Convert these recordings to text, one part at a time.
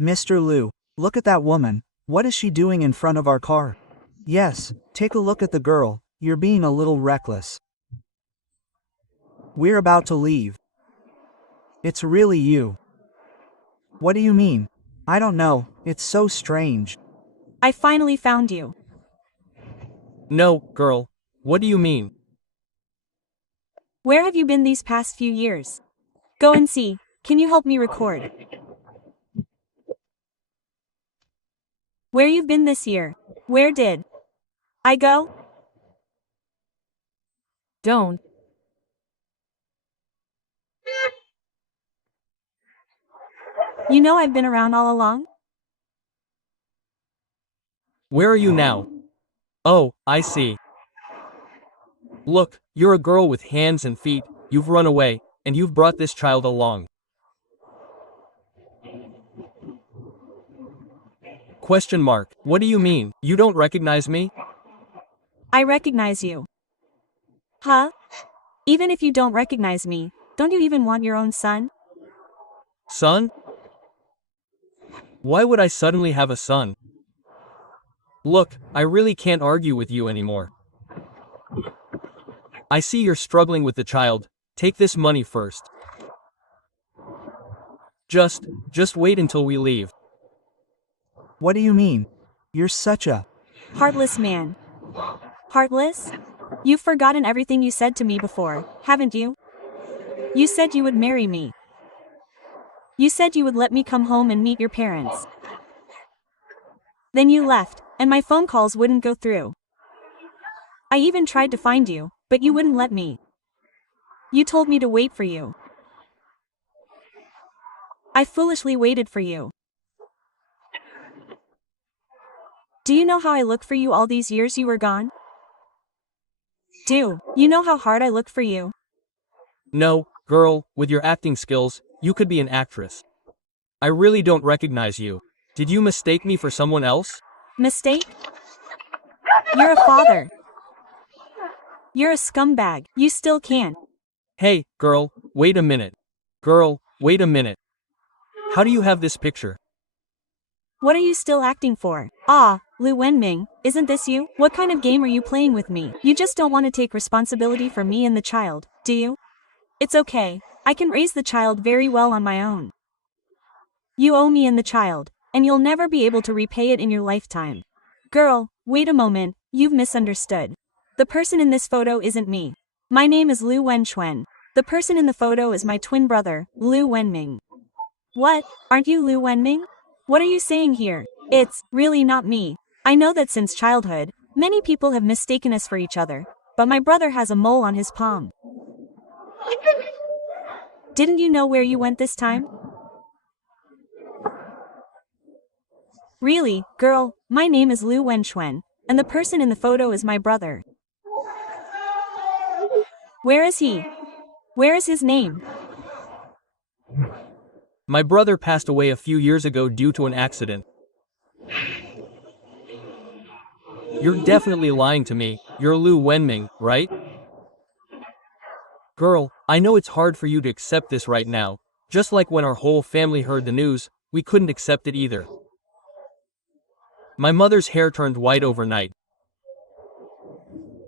Mr. Liu, look at that woman. What is she doing in front of our car? Yes, take a look at the girl. You're being a little reckless. We're about to leave. It's really you. What do you mean? I don't know, it's so strange. I finally found you. No, girl. What do you mean? Where have you been these past few years? Go and see. Can you help me record? Where you've been this year? Where did I go? Don't. You know I've been around all along? Where are you now? Oh, I see. Look, you're a girl with hands and feet, you've run away, and you've brought this child along. Question mark. What do you mean? You don't recognize me? I recognize you. Huh? Even if you don't recognize me, don't you even want your own son? Son? Why would I suddenly have a son? Look, I really can't argue with you anymore. I see you're struggling with the child. Take this money first. Just wait until we leave. What do you mean? You're such a Heartless man. Heartless? You've forgotten everything you said to me before, haven't you? You said you would marry me. You said you would let me come home and meet your parents. Then you left, and my phone calls wouldn't go through. I even tried to find you, but you wouldn't let me. You told me to wait for you. I foolishly waited for you. Do you know how I looked for you all these years you were gone? Do you know how hard I looked for you? No, girl, with your acting skills, you could be an actress. I really don't recognize you. Did you mistake me for someone else? Mistake? You're a father. You're a scumbag. You still can't. Hey, girl, wait a minute. Girl, wait a minute. How do you have this picture? What are you still acting for? Ah, Lu Wenming, isn't this you? What kind of game are you playing with me? You just don't want to take responsibility for me and the child, do you? It's okay. I can raise the child very well on my own. You owe me and the child, and you'll never be able to repay it in your lifetime. Girl, wait a moment, you've misunderstood. The person in this photo isn't me. My name is Lu Wenchuan. The person in the photo is my twin brother, Lu Wenming. What? Aren't you Lu Wenming? What are you saying here? It's really not me. I know that since childhood, many people have mistaken us for each other, but my brother has a mole on his palm. Didn't you know where you went this time? Really, girl, my name is Lu Wenchuan, and the person in the photo is my brother. Where is he? Where is his name? My brother passed away a few years ago due to an accident. You're definitely lying to me. You're Lu Wenming, right? Girl, I know it's hard for you to accept this right now. Just like when our whole family heard the news, we couldn't accept it either. My mother's hair turned white overnight.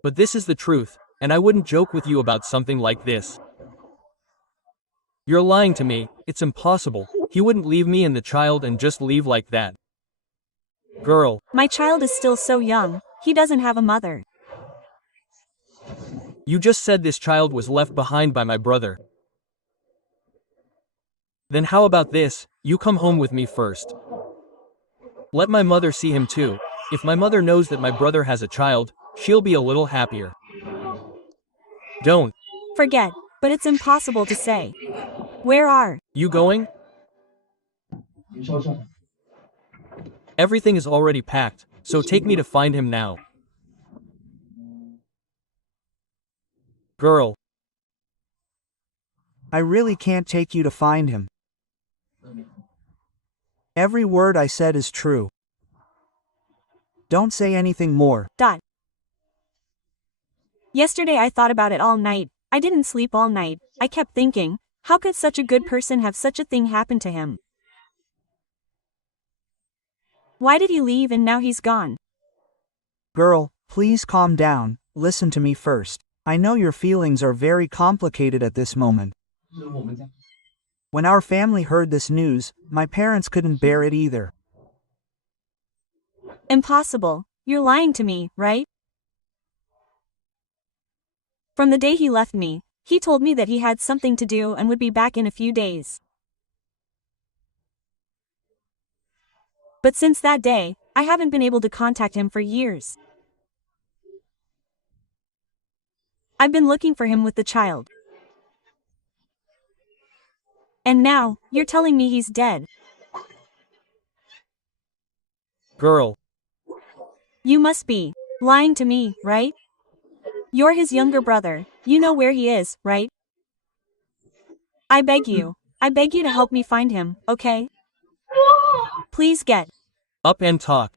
But this is the truth, and I wouldn't joke with you about something like this. You're lying to me, it's impossible. He wouldn't leave me and the child and just leave like that. Girl. My child is still so young, he doesn't have a mother. You just said this child was left behind by my brother. Then how about this, you come home with me first. Let my mother see him too. If my mother knows that my brother has a child, she'll be a little happier. Don't. Forget, but it's impossible to say. Where are you going? Everything is already packed, so take me to find him now. Girl. I really can't take you to find him. Every word I said is true. Don't say anything more. Yesterday I thought about it all night. I didn't sleep all night. I kept thinking, how could such a good person have such a thing happen to him? Why did he leave and now he's gone? Girl, please calm down, listen to me first. I know your feelings are very complicated at this moment. When our family heard this news, my parents couldn't bear it either. Impossible. You're lying to me, right? From the day he left me, he told me that he had something to do and would be back in a few days. But since that day, I haven't been able to contact him for years. I've been looking for him with the child. And now, you're telling me he's dead. Girl, You must be lying to me, right? You're his younger brother. You know where he is, right? I beg you. I beg you to help me find him, okay? Please get up and talk.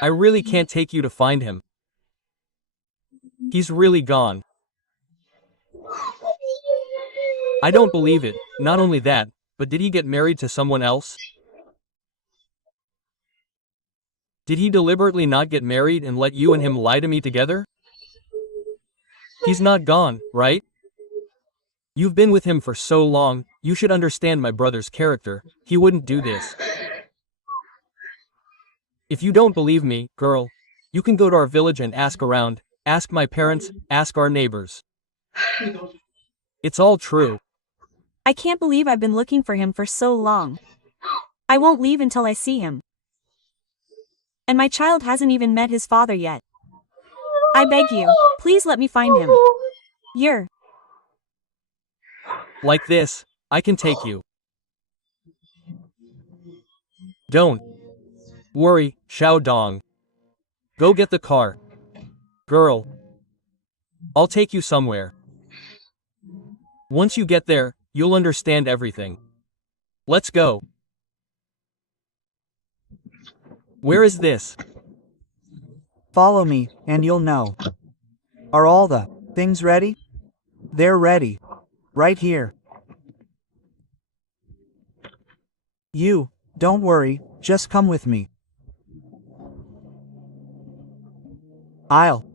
I really can't take you to find him. He's really gone. I don't believe it. Not only that, but did he get married to someone else? Did he deliberately not get married and let you and him lie to me together? He's not gone, right? You've been with him for so long, you should understand my brother's character. He wouldn't do this. If you don't believe me, girl, you can go to our village and ask around. Ask my parents, ask our neighbors. It's all true. I can't believe I've been looking for him for so long. I won't leave until I see him. And my child hasn't even met his father yet. I beg you, please let me find him. You're Like this, I can take you. Don't worry, Xiao Dong. Go get the car. Girl, I'll take you somewhere. Once you get there, you'll understand everything. Let's go. Where is this? Follow me, and you'll know. Are all the things ready? They're ready. Right here. You, don't worry, just come with me. I'll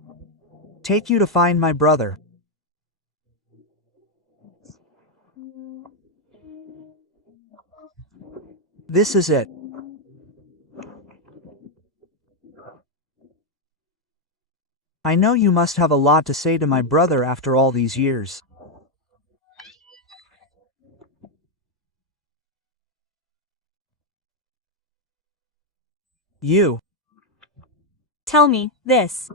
take you to find my brother. This is it. I know you must have a lot to say to my brother after all these years. You, tell me this.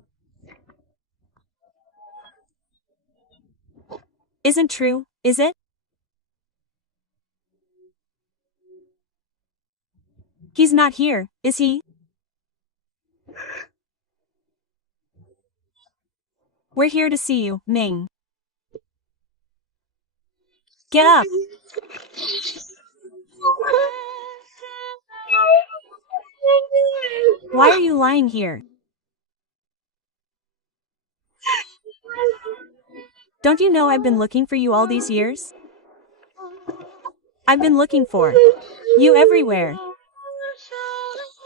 Isn't true, is it? He's not here, is he? We're here to see you, Ming. Get up. Why are you lying here? Don't you know I've been looking for you all these years? I've been looking for you everywhere.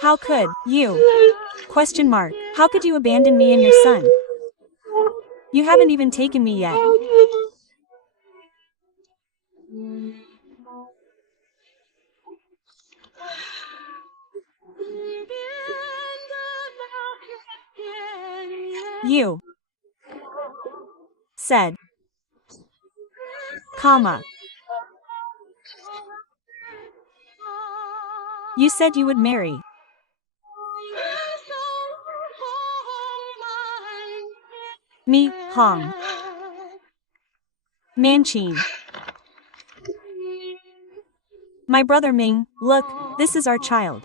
How could you? Question mark. How could you abandon me and your son? You haven't even taken me yet. You said, comma. You said you would marry me, Hong Manchin. My brother Ming, look, this is our child.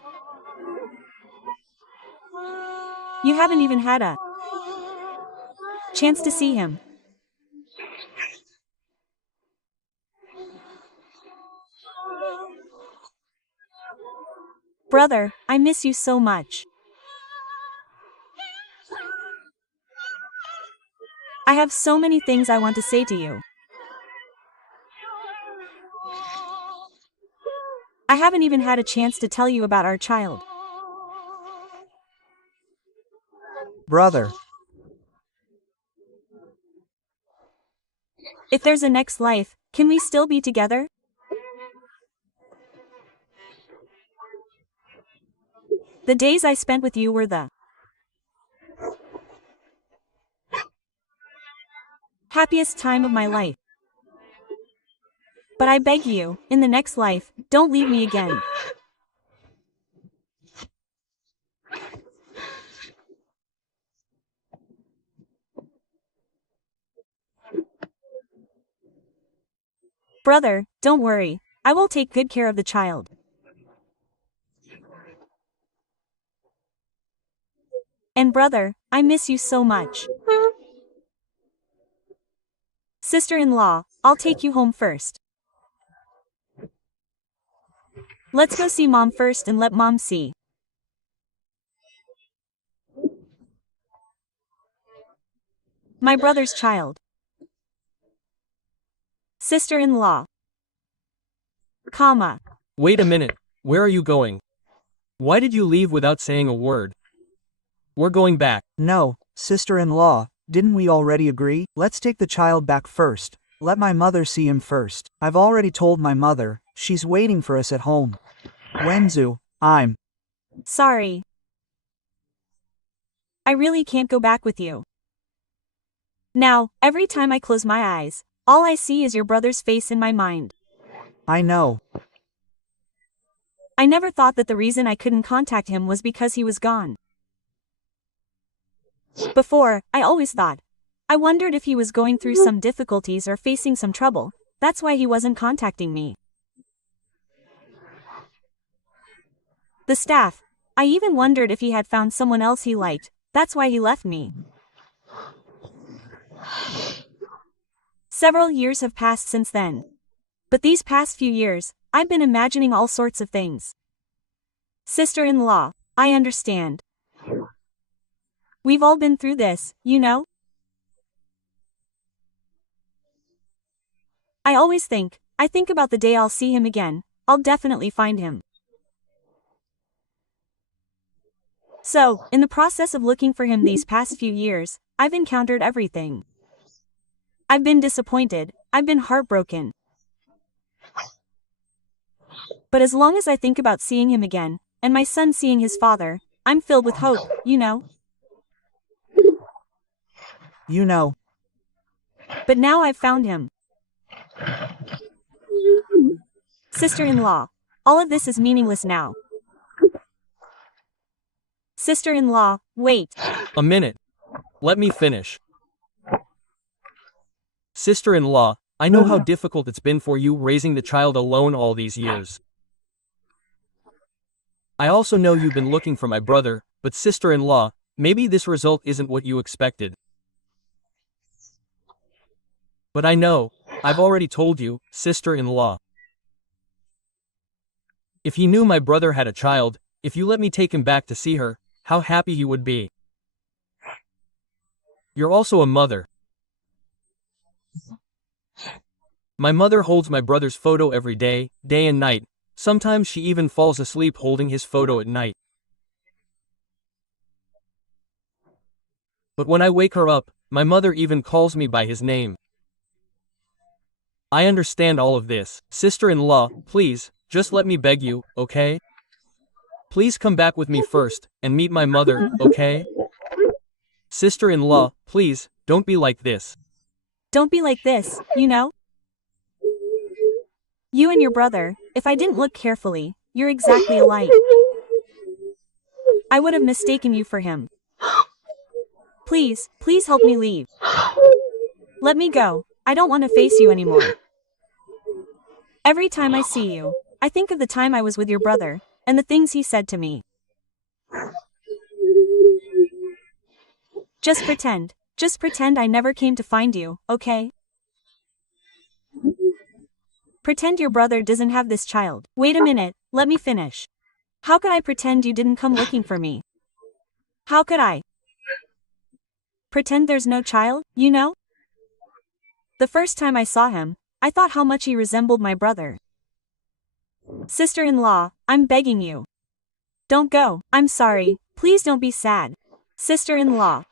You haven't even had a chance to see him. Brother, I miss you so much. I have so many things I want to say to you. I haven't even had a chance to tell you about our child. Brother, If there's a next life, can we still be together? The days I spent with you were the happiest time of my life. But I beg you, in the next life, don't leave me again. Brother, don't worry. I will take good care of the child. And brother, I miss you so much. Sister-in-law, I'll take you home first. Let's go see mom first and let mom see. My brother's child. Sister-in-law. Comma. Wait a minute, where are you going? Why did you leave without saying a word? We're going back. no, sister-in-law, didn't we already agree? Let's take the child back first. Let my mother see him first. I've already told my mother, she's waiting for us at home. Wenzu, I'm Sorry. I really can't go back with you. Now, every time I close my eyes, all I see is your brother's face in my mind. I know. I never thought that the reason I couldn't contact him was because he was gone. Before, I always thought. I wondered if he was going through some difficulties or facing some trouble. That's why he wasn't contacting me. The staff. I even wondered if he had found someone else he liked. That's why he left me. Several years have passed since then. But these past few years, I've been imagining all sorts of things. Sister-in-law, I understand. We've all been through this, you know? I always think, I think about the day I'll see him again. I'll definitely find him. So, in the process of looking for him these past few years, I've encountered everything. I've been disappointed, I've been heartbroken. But as long as I think about seeing him again, and my son seeing his father, I'm filled with hope, you know? You know. But now I've found him. Sister-in-law, all of this is meaningless now. Sister-in-law, wait. A minute. Let me finish. Sister-in-law, I know how difficult it's been for you raising the child alone all these years. I also know you've been looking for my brother, but sister-in-law, maybe this result isn't what you expected. But I know, I've already told you, sister-in-law. If he knew my brother had a child, if you let me take him back to see her, how happy he would be. You're also a mother. My mother holds my brother's photo every day, day and night. Sometimes she even falls asleep holding his photo at night. But when I wake her up, my mother even calls me by his name. I understand all of this. Sister-in-law, please, just let me beg you, okay? Please come back with me first, and meet my mother, okay? Sister-in-law, please, don't be like this. Don't be like this, you know? You and your brother, if I didn't look carefully, you're exactly alike. I would have mistaken you for him. Please, please help me leave. Let me go. I don't want to face you anymore. Every time I see you, I think of the time I was with your brother, and the things he said to me. Just pretend I never came to find you, okay? Pretend your brother doesn't have this child. Wait a minute, let me finish. How could I pretend you didn't come looking for me? How could I? Pretend there's no child, you know? The first time I saw him, I thought how much he resembled my brother. Sister-in-law, I'm begging you. Don't go, I'm sorry, please don't be sad. Sister-in-law.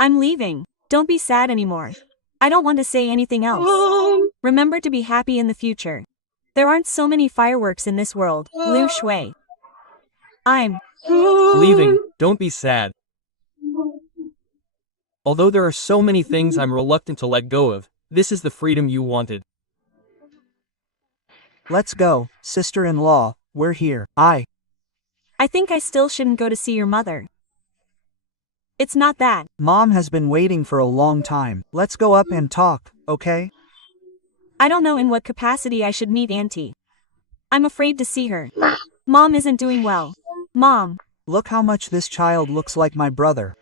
I'm leaving. Don't be sad anymore. I don't want to say anything else. Remember to be happy in the future. There aren't so many fireworks in this world, Lu Shui. I'm Leaving, don't be sad. Although there are so many things I'm reluctant to let go of, this is the freedom you wanted. Let's go, sister-in-law, we're here. I think I still shouldn't go to see your mother. It's not that. Mom has been waiting for a long time. Let's go up and talk, okay? I don't know in what capacity I should meet Auntie. I'm afraid to see her. Mom isn't doing well. Mom. Look how much this child looks like my brother.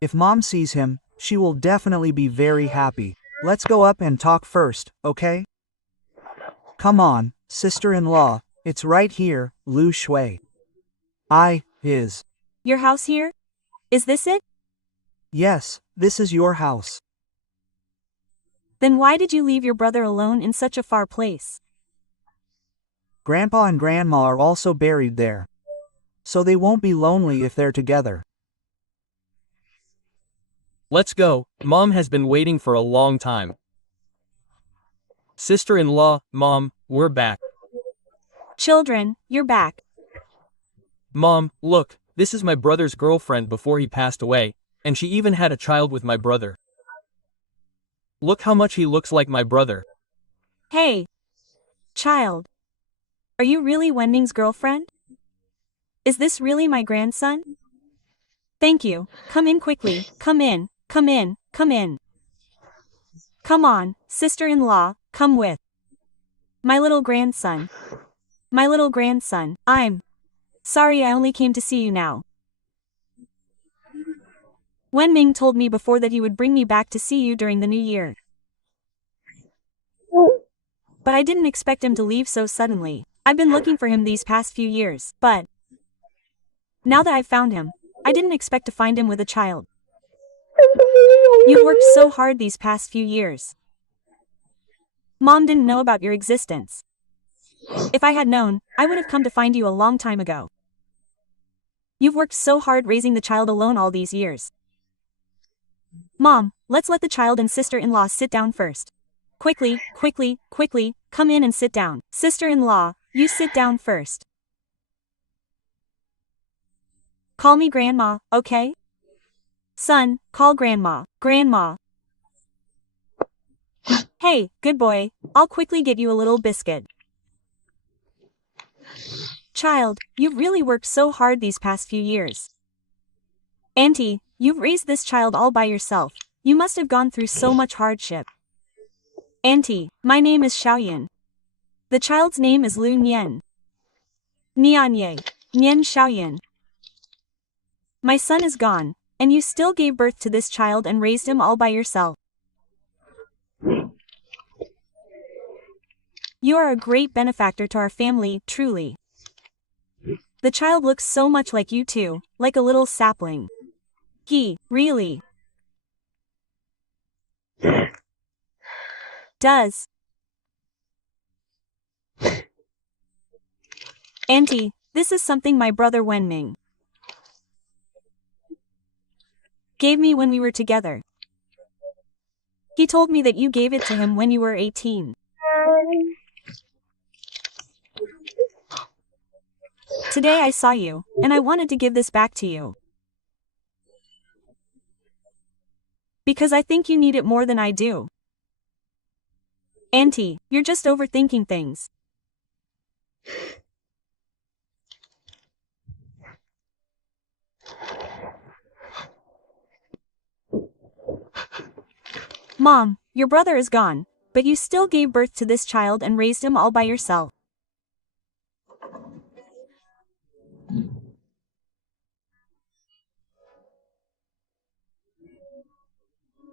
If Mom sees him, she will definitely be very happy. Let's go up and talk first, okay? Come on, sister-in-law, it's right here, Lu Shui. His. Your house here? Is this it? Yes, this is your house. Then why did you leave your brother alone in such a far place? Grandpa and Grandma are also buried there. So they won't be lonely if they're together. Let's go, Mom has been waiting for a long time. Sister-in-law, Mom, we're back. Children, you're back. Mom, look, this is my brother's girlfriend before he passed away, and she even had a child with my brother. Look how much he looks like my brother. Hey. Child. Are you really Wenming's girlfriend? Is this really my grandson? Thank you. Come in quickly. Come in. Come in. Come in. Come on, sister-in-law, come with. My little grandson. My little grandson. I'm sorry I only came to see you now. Wenming told me before that he would bring me back to see you during the new year. But I didn't expect him to leave so suddenly. I've been looking for him these past few years, but now that I've found him, I didn't expect to find him with a child. You've worked so hard these past few years. Mom didn't know about your existence. If I had known, I would have come to find you a long time ago. You've worked so hard raising the child alone all these years. Mom, let's let the child and sister-in-law sit down first. Quickly, quickly, quickly, come in and sit down. Sister-in-law, you sit down first. Call me Grandma, okay? Son, call Grandma. Grandma. Hey, good boy, I'll quickly get you a little biscuit. Child, you've really worked so hard these past few years. Auntie, you've raised this child all by yourself. You must have gone through so much hardship. Auntie, my name is Xiaoyan. The child's name is Lu Nian. Nianye. Nian Xiaoyan. My son is gone, and you still gave birth to this child and raised him all by yourself. You are a great benefactor to our family, truly. The child looks so much like you too, like a little sapling. He, really, does. Auntie, this is something my brother Wenming gave me when we were together. He told me that you gave it to him when you were 18. Today I saw you, and I wanted to give this back to you. Because I think you need it more than I do. Auntie, you're just overthinking things. Mom, your brother is gone, but you still gave birth to this child and raised him all by yourself.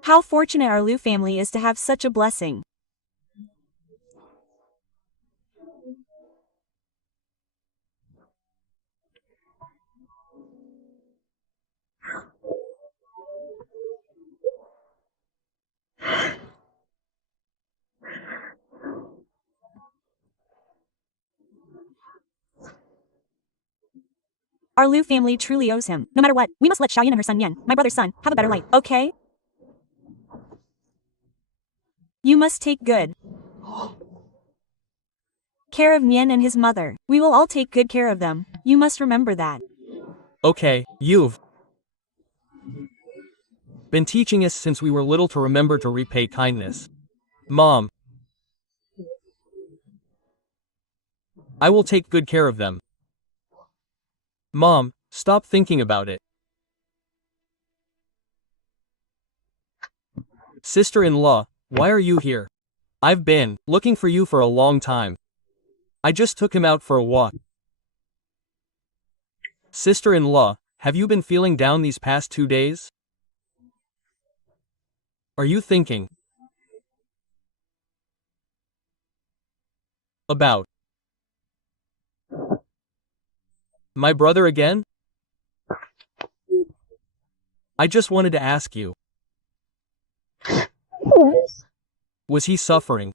How fortunate our Lu family is to have such a blessing. Our Lu family truly owes him. No matter what, we must let Xiaoyan and her son Yan, my brother's son, have a better life, okay? You must take good care of Nian and his mother. We will all take good care of them. You must remember that. Okay, you've been teaching us since we were little to remember to repay kindness. Mom, I will take good care of them. Mom, stop thinking about it. Sister-in-law, why are you here? I've been looking for you for a long time. I just took him out for a walk. Sister-in-law, have you been feeling down these past 2 days? Are you thinking about my brother again? I just wanted to ask you. Was he suffering?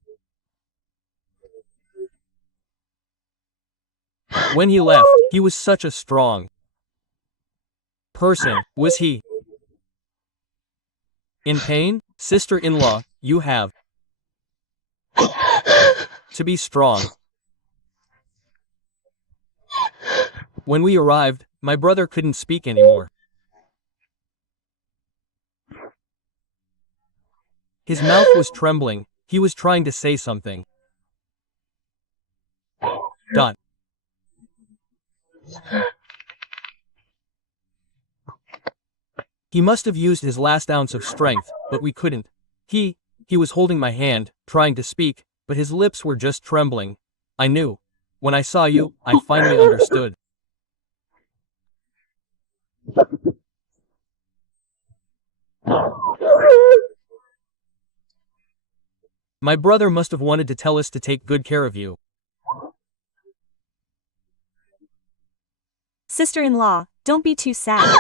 When he left, he was such a strong person. Was he in pain? Sister-in-law, you have to be strong. When we arrived, my brother couldn't speak anymore. His mouth was trembling. He was trying to say something. Dot. He must have used his last ounce of strength, but we couldn't. He was holding my hand, trying to speak, but his lips were just trembling. I knew. When I saw you, I finally understood. My brother must have wanted to tell us to take good care of you. Sister-in-law, don't be too sad.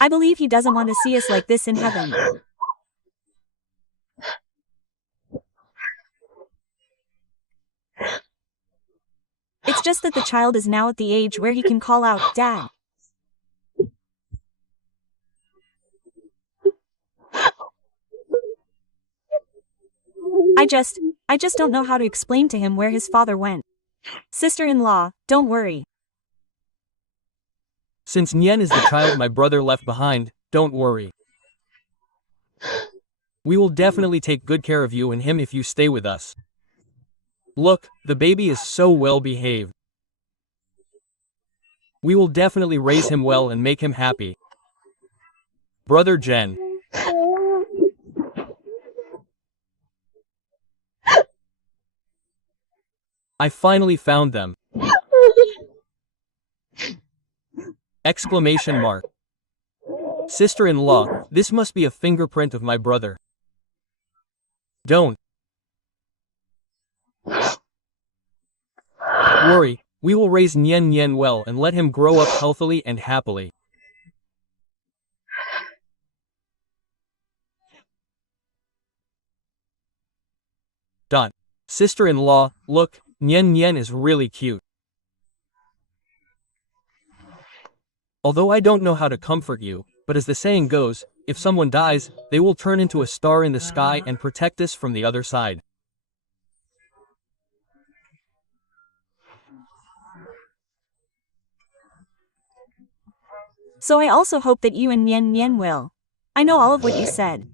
I believe he doesn't want to see us like this in heaven. It's just that the child is now at the age where he can call out, Dad. I just don't know how to explain to him where his father went. Sister-in-law, don't worry. Since Nian is the child my brother left behind, don't worry. We will definitely take good care of you and him if you stay with us. Look, the baby is so well behaved. We will definitely raise him well and make him happy. Brother Jen. I finally found them. Exclamation mark. Sister-in-law, this must be a fingerprint of my brother. Don't worry, we will raise Nian Nian well and let him grow up healthily and happily. Dot. Sister-in-law, look, Nian Nian is really cute. Although I don't know how to comfort you, but as the saying goes, if someone dies, they will turn into a star in the sky and protect us from the other side. So I also hope that you and Nian Nian will. I know all of what you said.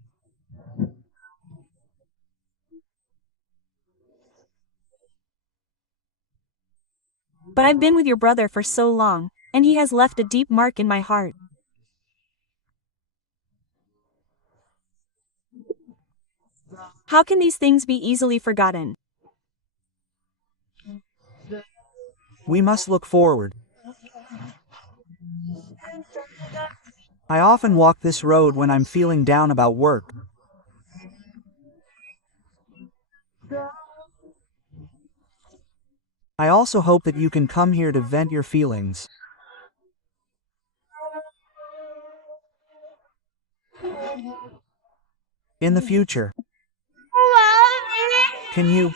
But I've been with your brother for so long, and he has left a deep mark in my heart. How can these things be easily forgotten? We must look forward. I often walk this road when I'm feeling down about work. I also hope that you can come here to vent your feelings. In the future. Can you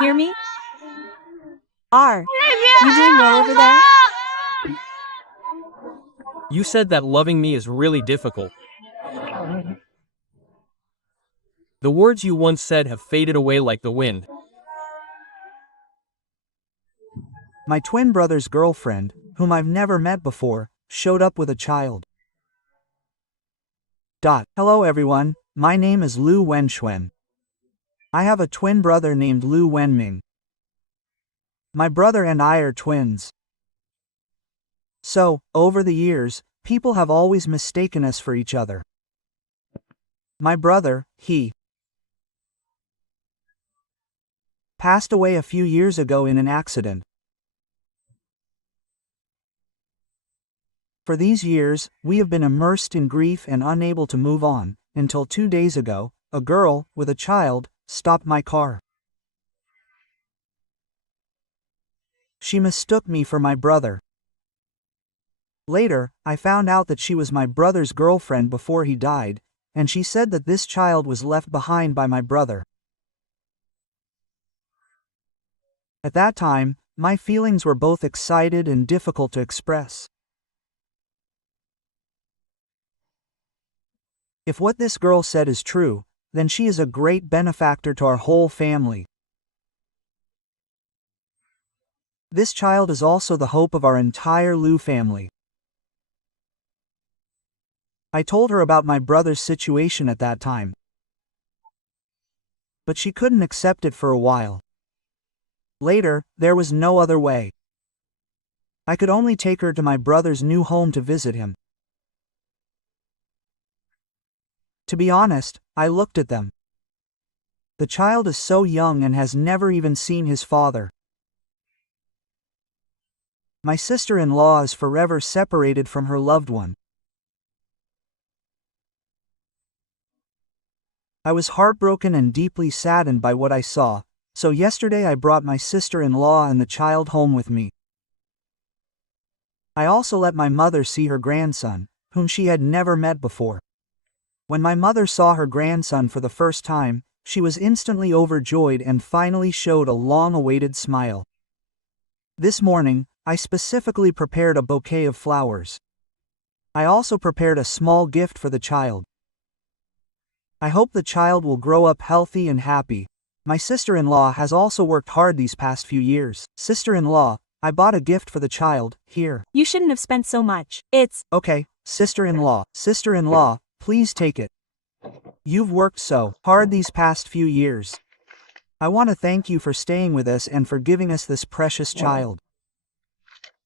Hear me? You doing well over there? You said that loving me is really difficult. The words you once said have faded away like the wind. My twin brother's girlfriend, whom I've never met before, showed up with a child. Hello everyone, my name is Lu Wenxuan. I have a twin brother named Lu Wenming. My brother and I are twins. So, over the years, people have always mistaken us for each other. My brother, he passed away a few years ago in an accident. For these years, we have been immersed in grief and unable to move on, until 2 days ago, a girl, with a child, stopped my car. She mistook me for my brother. Later, I found out that she was my brother's girlfriend before he died, and she said that this child was left behind by my brother. At that time, my feelings were both excited and difficult to express. If what this girl said is true, then she is a great benefactor to our whole family. This child is also the hope of our entire Lu family. I told her about my brother's situation at that time, but she couldn't accept it for a while. Later, there was no other way. I could only take her to my brother's new home to visit him. To be honest, I looked at them. The child is so young and has never even seen his father. My sister-in-law is forever separated from her loved one. I was heartbroken and deeply saddened by what I saw, so yesterday I brought my sister-in-law and the child home with me. I also let my mother see her grandson, whom she had never met before. When my mother saw her grandson for the first time, she was instantly overjoyed and finally showed a long-awaited smile. This morning, I specifically prepared a bouquet of flowers. I also prepared a small gift for the child. I hope the child will grow up healthy and happy. My sister-in-law has also worked hard these past few years. Sister-in-law, I bought a gift for the child, here. You shouldn't have spent so much. It's Okay, sister-in-law, please take it. You've worked so hard these past few years. I want to thank you for staying with us and for giving us this precious child.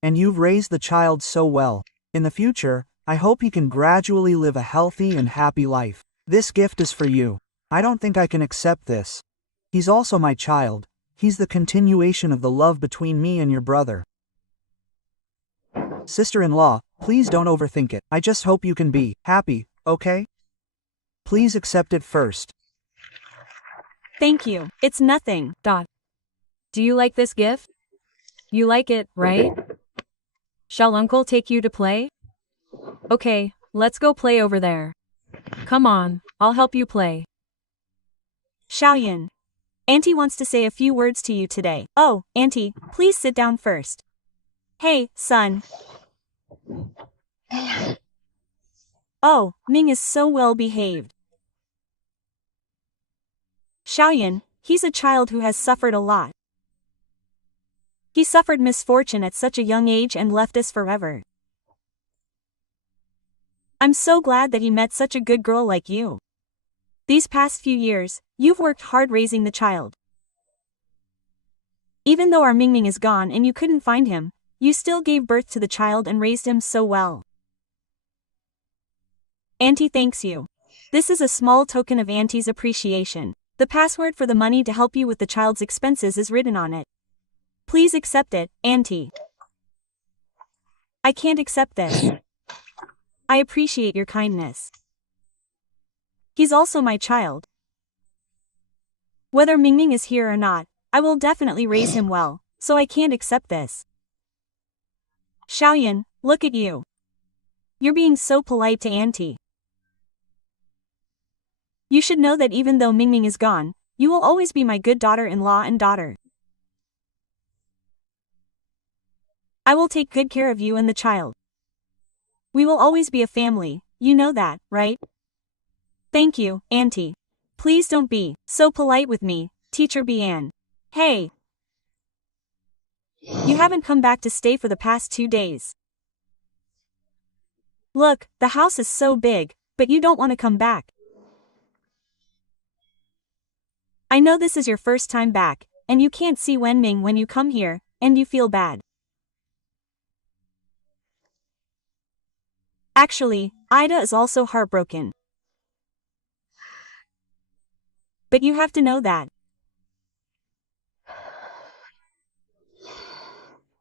And you've raised the child so well. In the future, I hope he can gradually live a healthy and happy life. This gift is for you. I don't think I can accept this. He's also my child. He's the continuation of the love between me and your brother. Sister-in-law, please don't overthink it. I just hope you can be happy, okay? Please accept it first. Thank you. It's nothing. Do you like this gift? You like it, right? Shall Uncle take you to play? Okay, let's go play over there. Come on, I'll help you play. Xiaoyan. Auntie wants to say a few words to you today. Oh, Auntie, please sit down first. Hey, son. Oh, Ming is so well behaved. Xiaoyan, he's a child who has suffered a lot. He suffered misfortune at such a young age and left us forever. I'm so glad that he met such a good girl like you. These past few years, you've worked hard raising the child. Even though our Mingming is gone and you couldn't find him, you still gave birth to the child and raised him so well. Auntie thanks you. This is a small token of Auntie's appreciation. The password for the money to help you with the child's expenses is written on it. Please accept it, Auntie. I can't accept this. I appreciate your kindness. He's also my child. Whether Mingming is here or not, I will definitely raise him well, so I can't accept this. Xiaoyan, look at you. You're being so polite to Auntie. You should know that even though Mingming is gone, you will always be my good daughter-in-law and daughter. I will take good care of you and the child. We will always be a family, you know that, right? Thank you, Auntie. Please don't be so polite with me, Teacher Bian. Hey! You haven't come back to stay for the past 2 days. Look, the house is so big, but you don't want to come back. I know this is your first time back, and you can't see Wenming when you come here, and you feel bad. Actually, Ida is also heartbroken. But you have to know that.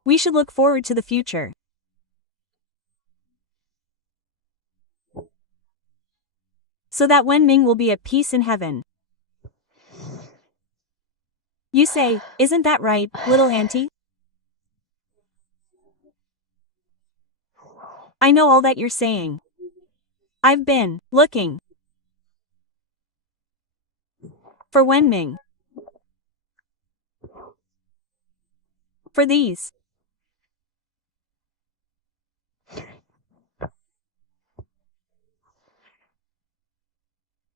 We should look forward to the future. So that Wenming will be at peace in heaven. You say, isn't that right, little auntie? I know all that you're saying. I've been looking for Wenming. For these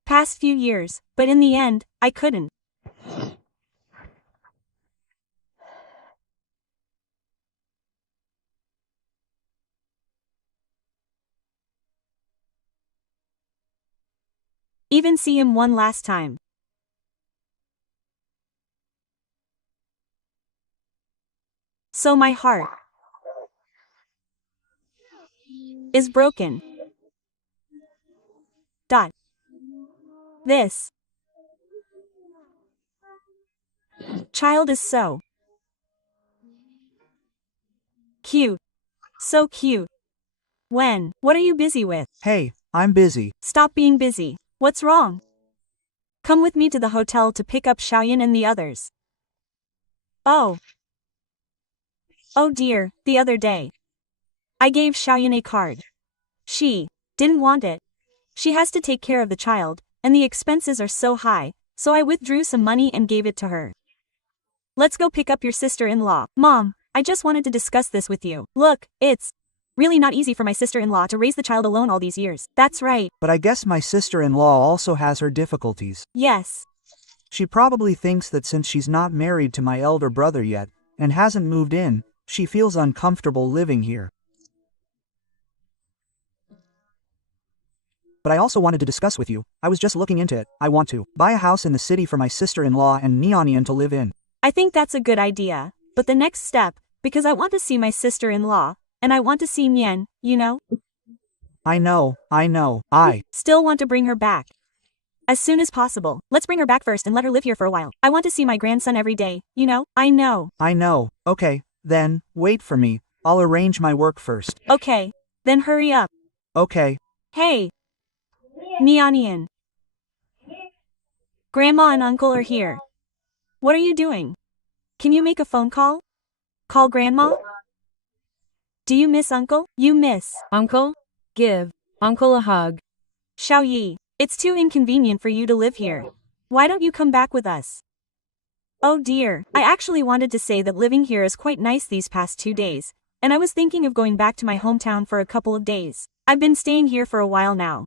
past few years, but in the end, I couldn't. Even see him one last time. So my heart is broken. Dot. This child is so cute. So cute. What are you busy with? Hey, I'm busy. Stop being busy. What's wrong? Come with me to the hotel to pick up Xiaoyan and the others. Oh. Oh dear, the other day. I gave Xiaoyan a card. She didn't want it. She has to take care of the child, and the expenses are so high, so I withdrew some money and gave it to her. Let's go pick up your sister-in-law. Mom, I just wanted to discuss this with you. Look, it's really not easy for my sister-in-law to raise the child alone all these years. That's right. But I guess my sister-in-law also has her difficulties. Yes. She probably thinks that since she's not married to my elder brother yet, and hasn't moved in, she feels uncomfortable living here. But I also wanted to discuss with you. I was just looking into it. I want to buy a house in the city for my sister-in-law and Nianian to live in. I think that's a good idea. But the next step, because I want to see my sister-in-law, and I want to see Nian, you know? I know. I Still want to bring her back. As soon as possible. Let's bring her back first and let her live here for a while. I want to see my grandson every day, you know? I know. Okay, then, wait for me. I'll arrange my work first. Okay. Then hurry up. Okay. Hey. Nianian. Grandma and uncle are here. What are you doing? Can you make a phone call? Call grandma? Do you miss uncle? You miss Uncle? Give Uncle a hug. Xiaoyi. It's too inconvenient for you to live here. Why don't you come back with us? Oh dear, I actually wanted to say that living here is quite nice these past 2 days, and I was thinking of going back to my hometown for a couple of days. I've been staying here for a while now.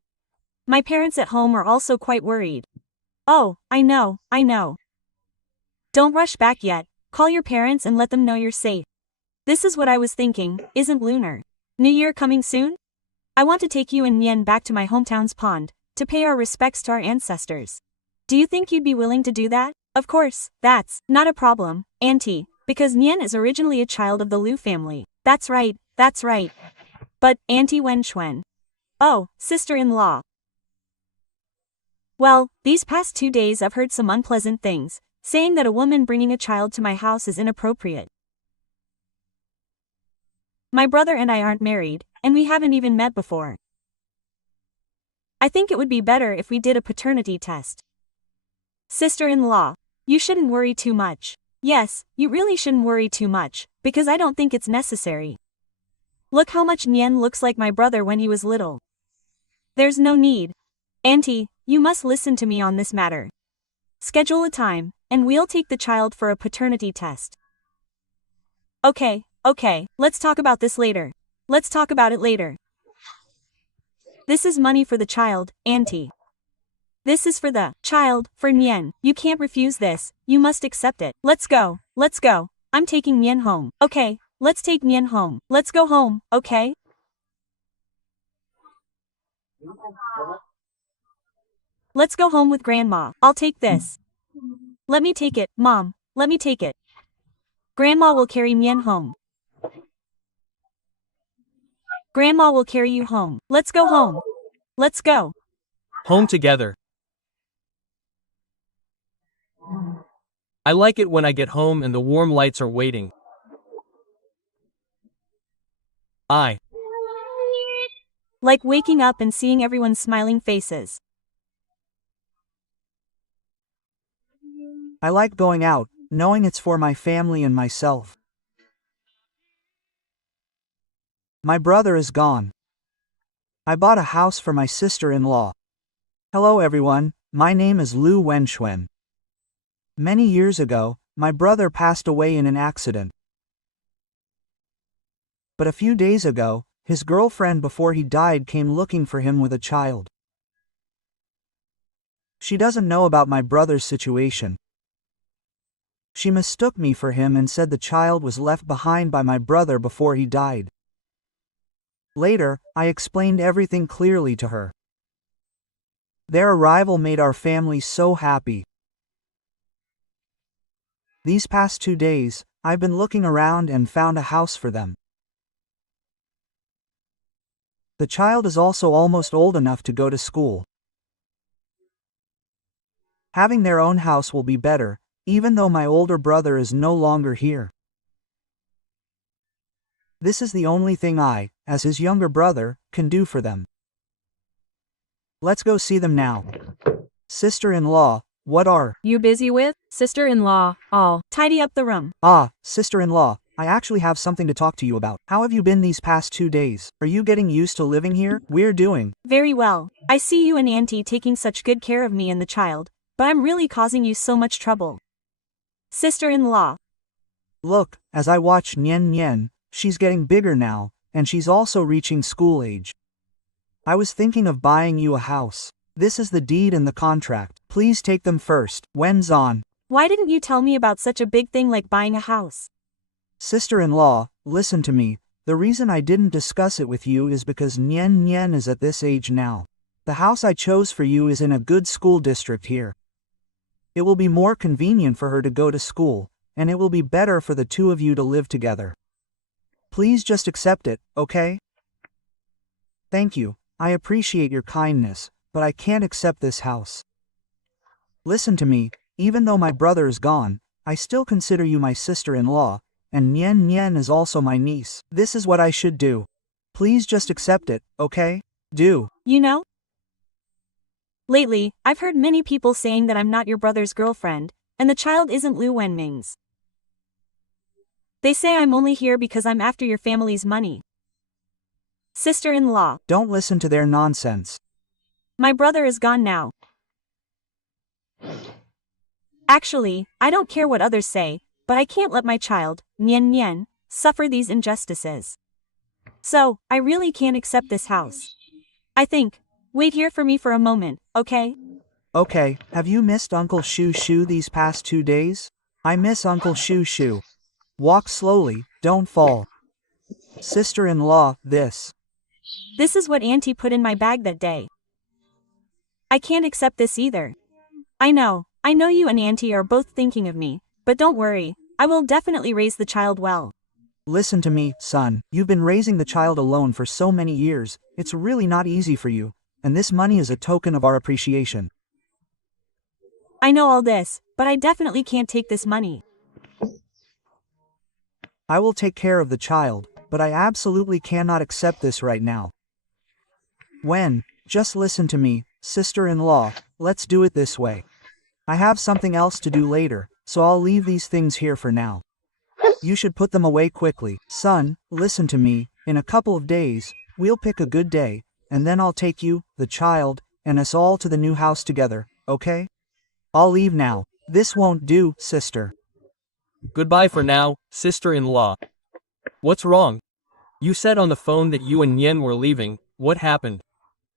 My parents at home are also quite worried. Oh, I know. Don't rush back yet. Call your parents and let them know you're safe. This is what I was thinking, isn't Lunar New Year coming soon? I want to take you and Nian back to my hometown's pond, to pay our respects to our ancestors. Do you think you'd be willing to do that? Of course, that's not a problem, Auntie, because Nian is originally a child of the Liu family. That's right. But, Auntie Wenxuan. Oh, sister-in-law. Well, these past 2 days I've heard some unpleasant things, saying that a woman bringing a child to my house is inappropriate. My brother and I aren't married, and we haven't even met before. I think it would be better if we did a paternity test. Sister-in-law, you shouldn't worry too much. Yes, you really shouldn't worry too much, because I don't think it's necessary. Look how much Nian looks like my brother when he was little. There's no need. Auntie, you must listen to me on this matter. Schedule a time, and we'll take the child for a paternity test. Okay, Okay, let's talk about this later. Let's talk about it later. This is money for the child, Auntie. This is for the child, for Nian. You can't refuse this, you must accept it. Let's go, let's go. I'm taking Nian home. Okay, let's take Nian home. Let's go home, okay? Let's go home with Grandma. I'll take this. Let me take it, Mom. Let me take it. Grandma will carry Nian home. Grandma will carry you home. Let's go home. Let's go. Home together. I like it when I get home and the warm lights are waiting. I Like waking up and seeing everyone's smiling faces. I like going out, knowing it's for my family and myself. My brother is gone. I bought a house for my sister-in-law. Hello everyone, my name is Lu Wenxuan. Many years ago, my brother passed away in an accident. But a few days ago, his girlfriend before he died came looking for him with a child. She doesn't know about my brother's situation. She mistook me for him and said the child was left behind by my brother before he died. Later, I explained everything clearly to her. Their arrival made our family so happy. These past 2 days, I've been looking around and found a house for them. The child is also almost old enough to go to school. Having their own house will be better, even though my older brother is no longer here. This is the only thing I, as his younger brother, can do for them. Let's go see them now. Sister-in-law, what are You busy with? Sister-in-law, all. Tidy up the room. Sister-in-law, I actually have something to talk to you about. How have you been these past 2 days? Are you getting used to living here? We're doing Very well. I see you and Auntie taking such good care of me and the child, but I'm really causing you so much trouble. Sister-in-law. Look, as I watch Nian Nian, she's getting bigger now, and she's also reaching school age. I was thinking of buying you a house. This is the deed and the contract. Please take them first. Wenzon. Why didn't you tell me about such a big thing like buying a house? Sister-in-law, listen to me. The reason I didn't discuss it with you is because Nian Nian is at this age now. The house I chose for you is in a good school district here. It will be more convenient for her to go to school, and it will be better for the two of you to live together. Please just accept it, okay? Thank you. I appreciate your kindness, but I can't accept this house. Listen to me, even though my brother is gone, I still consider you my sister-in-law, and Nian Nian is also my niece. This is what I should do. Please just accept it, okay? Do. You know? Lately, I've heard many people saying that I'm not your brother's girlfriend, and the child isn't Lu Wenming's. They say I'm only here because I'm after your family's money. Sister-in-law. Don't listen to their nonsense. My brother is gone now. Actually, I don't care what others say, but I can't let my child, Nian Nian, suffer these injustices. So, I really can't accept this house. I think, wait here for me for a moment, okay? Okay, have you missed Uncle Shu Shu these past 2 days? I miss Uncle Shu Shu. Walk slowly, don't fall. Sister-in-law, this. This is what Auntie put in my bag that day. I can't accept this either. I know you and Auntie are both thinking of me, but don't worry, I will definitely raise the child well. Listen to me, son. You've been raising the child alone for so many years, it's really not easy for you, and this money is a token of our appreciation. I know all this, but I definitely can't take this money. I will take care of the child, but I absolutely cannot accept this right now. Just listen to me, sister-in-law, let's do it this way. I have something else to do later, so I'll leave these things here for now. You should put them away quickly. Son, listen to me, in a couple of days, we'll pick a good day, and then I'll take you, the child, and us all to the new house together, okay? I'll leave now. This won't do, sister. Goodbye for now, sister-in-law. What's wrong? You said on the phone that you and Nyen were leaving. What happened?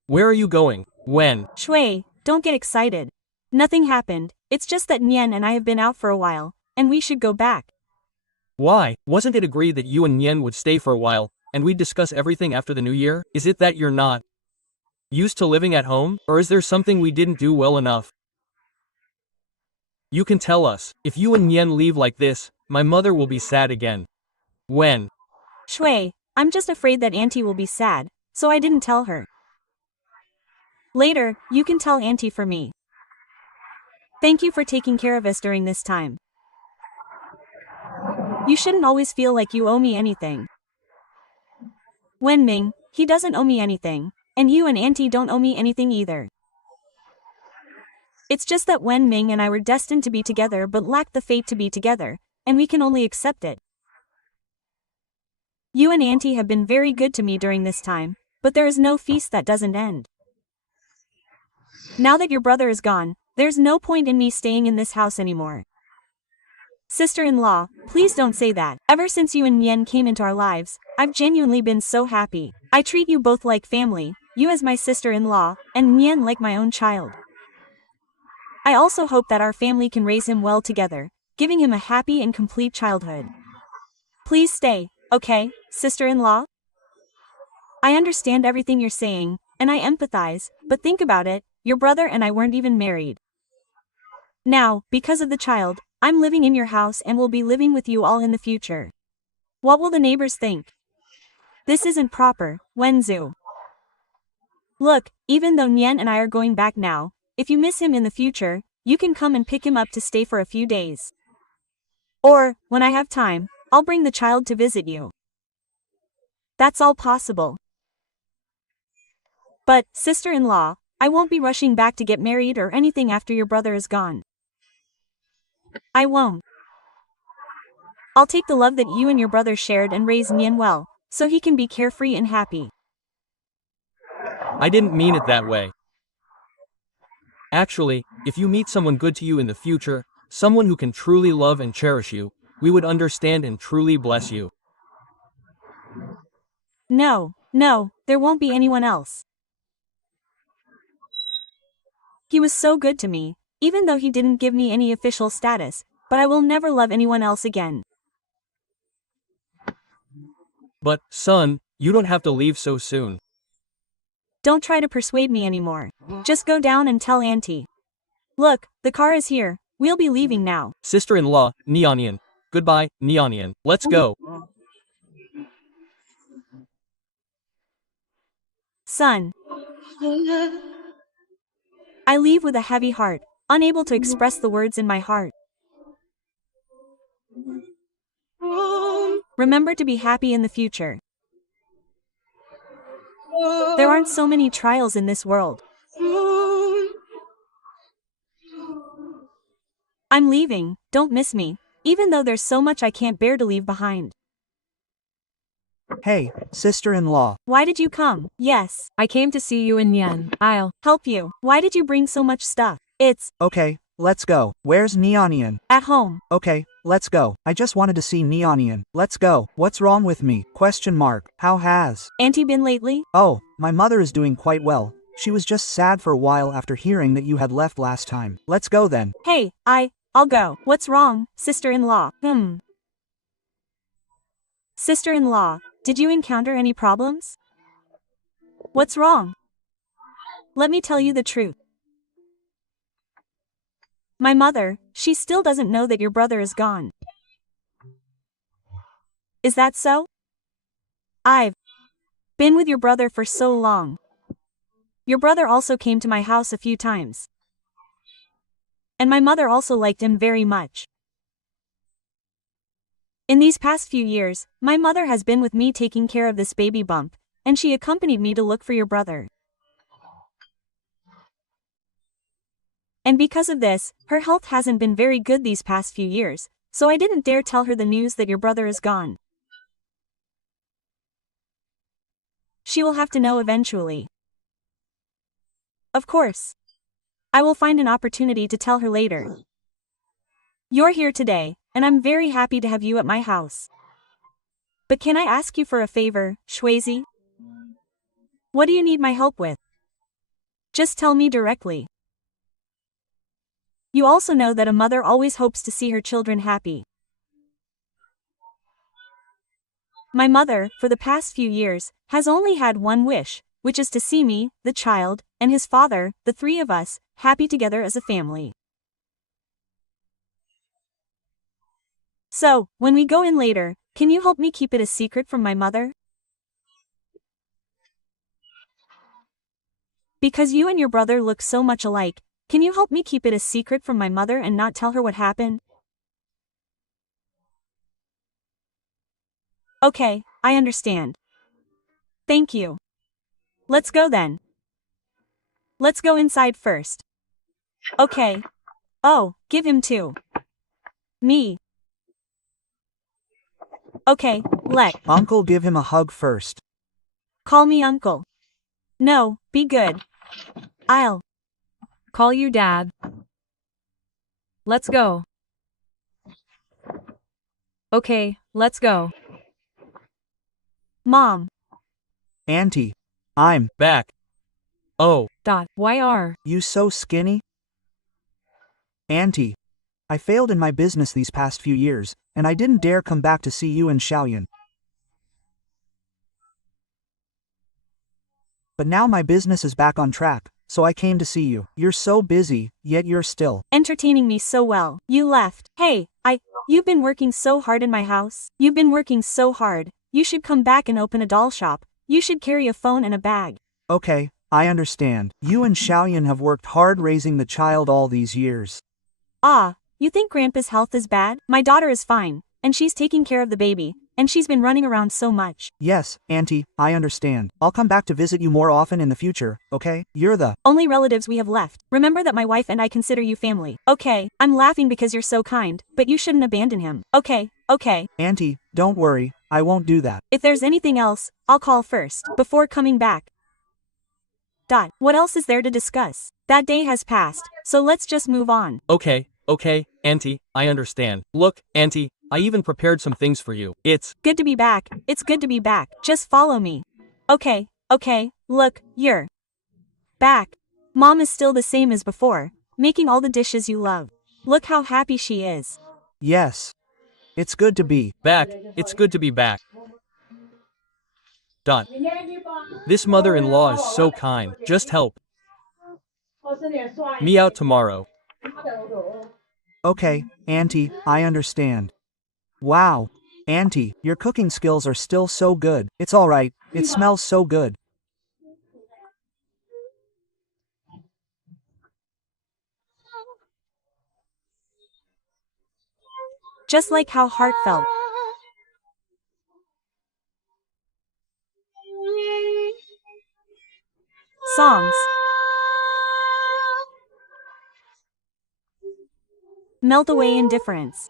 Where are you going? When? Shui, don't get excited. Nothing happened, it's just that Nien and I have been out for a while, and we should go back. Why? Wasn't it agreed that you and Nyen would stay for a while, and we'd discuss everything after the new year? Is it that you're not used to living at home, or is there something we didn't do well enough? You can tell us. If you and Nyen leave like this, my mother will be sad again. When? Shui, I'm just afraid that Auntie will be sad, so I didn't tell her. Later, you can tell Auntie for me. Thank you for taking care of us during this time. You shouldn't always feel like you owe me anything. Wenming, he doesn't owe me anything, and you and Auntie don't owe me anything either. It's just that Wenming and I were destined to be together but lacked the fate to be together, and we can only accept it. You and Auntie have been very good to me during this time, but there is no feast that doesn't end. Now that your brother is gone, there's no point in me staying in this house anymore. Sister-in-law, please don't say that. Ever since you and Nyen came into our lives, I've genuinely been so happy. I treat you both like family, you as my sister-in-law, and Nyen like my own child. I also hope that our family can raise him well together, giving him a happy and complete childhood. Please stay, okay, sister-in-law? I understand everything you're saying, and I empathize, but think about it, your brother and I weren't even married. Now, because of the child, I'm living in your house and will be living with you all in the future. What will the neighbors think? This isn't proper, Wenzu. Look, even though Nyen and I are going back now, if you miss him in the future, you can come and pick him up to stay for a few days. Or, when I have time, I'll bring the child to visit you. That's all possible. But, sister-in-law, I won't be rushing back to get married or anything after your brother is gone. I won't. I'll take the love that you and your brother shared and raise Nyen well, so he can be carefree and happy. I didn't mean it that way. Actually, if you meet someone good to you in the future, someone who can truly love and cherish you, we would understand and truly bless you. No, there won't be anyone else. He was so good to me, even though he didn't give me any official status, but I will never love anyone else again. But, son, you don't have to leave so soon. Don't try to persuade me anymore. Just go down and tell Auntie. Look, the car is here, we'll be leaving now. Sister-in-law, Neonian. Goodbye, Neonian. Let's go. Son. I leave with a heavy heart, unable to express the words in my heart. Remember to be happy in the future. There aren't so many trials in this world. I'm leaving, don't miss me, even though there's so much I can't bear to leave behind. Hey, sister-in-law. Why did you come? Yes. I came to see you and Nyen. I'll Help you. Why did you bring so much stuff? It's Okay, let's go. Where's Neonian? at home. Okay, let's go. I just wanted to see Neonian. Let's go. What's wrong with me? Question mark. How has? Auntie been lately? Oh, my mother is doing quite well. She was just sad for a while after hearing that you had left last time. Let's go then. Hey, I'll go. What's wrong, sister-in-law? Sister-in-law, did you encounter any problems? What's wrong? Let me tell you the truth. My mother, she still doesn't know that your brother is gone. Is that so? I've been with your brother for so long. Your brother also came to my house a few times. And my mother also liked him very much. In these past few years, my mother has been with me taking care of this baby bump, and she accompanied me to look for your brother. And because of this, her health hasn't been very good these past few years, so I didn't dare tell her the news that your brother is gone. She will have to know eventually. Of course. I will find an opportunity to tell her later. You're here today, and I'm very happy to have you at my house. But can I ask you for a favor, Shwazy? What do you need my help with? Just tell me directly. You also know that a mother always hopes to see her children happy. My mother, for the past few years, has only had one wish, which is to see me, the child, and his father, the three of us, happy together as a family. So, when we go in later, can you help me keep it a secret from my mother? Because you and your brother look so much alike, can you help me keep it a secret from my mother and not tell her what happened? Okay, I understand. Thank you. Let's go then. Let's go inside first. Okay. Oh, give him two. Me. Okay, let. Uncle, give him a hug first. Call me uncle. No, be good. I'll. Call you dad. Let's go. Okay, let's go. Mom. Auntie. I'm. Back. Oh, Why are You so skinny? Auntie. I failed in my business these past few years, and I didn't dare come back to see you and Xiaoyan. But now my business is back on track, so I came to see you. You're so busy, yet you're still. Entertaining me so well. You left. Hey, you've been working so hard in my house. You've been working so hard. You should come back and open a doll shop. You should carry a phone and a bag. Okay, I understand. You and Xiaoyan have worked hard raising the child all these years. Ah, you think Grandpa's health is bad? My daughter is fine, and she's taking care of the baby, and she's been running around so much. Yes, Auntie, I understand. I'll come back to visit you more often in the future, okay? You're the Only relatives we have left. Remember that my wife and I consider you family. Okay, I'm laughing because you're so kind, but you shouldn't abandon him. Okay. Auntie, don't worry, I won't do that. If there's anything else, I'll call first, before coming back. What else is there to discuss? That day has passed, so let's just move on. okay, Auntie, I understand. Look, Auntie, I even prepared some things for you. It's Good to be back. It's good to be back. Just follow me. Okay, look, you're back. Mom is still the same as before, making all the dishes you love. Look how happy she is. Yes. It's good to be. back. It's good to be back. This mother-in-law is so kind. Just help me out tomorrow. Okay, Auntie, I understand. Wow. Auntie, your cooking skills are still so good. It's alright, it smells so good. Just like how heartfelt. Songs. Melt away indifference.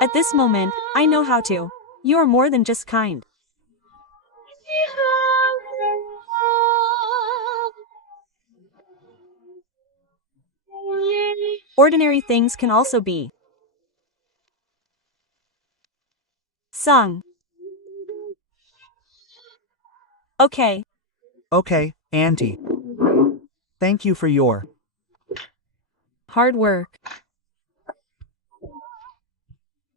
At this moment, I know how to. You are more than just kind. Ordinary things can also be sung. Okay. Okay, Auntie. Thank you for your hard work?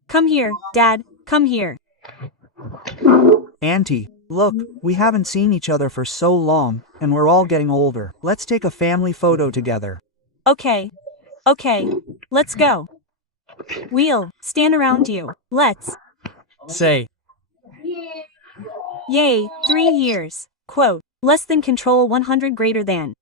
Come here, Dad, come here. Auntie. Look, we haven't seen each other for so long, and we're all getting older. Let's take a family photo together. Okay, let's go. We'll stand around you. Let's. Say, Yay, 3 years. Quote. Less than control 100 greater than.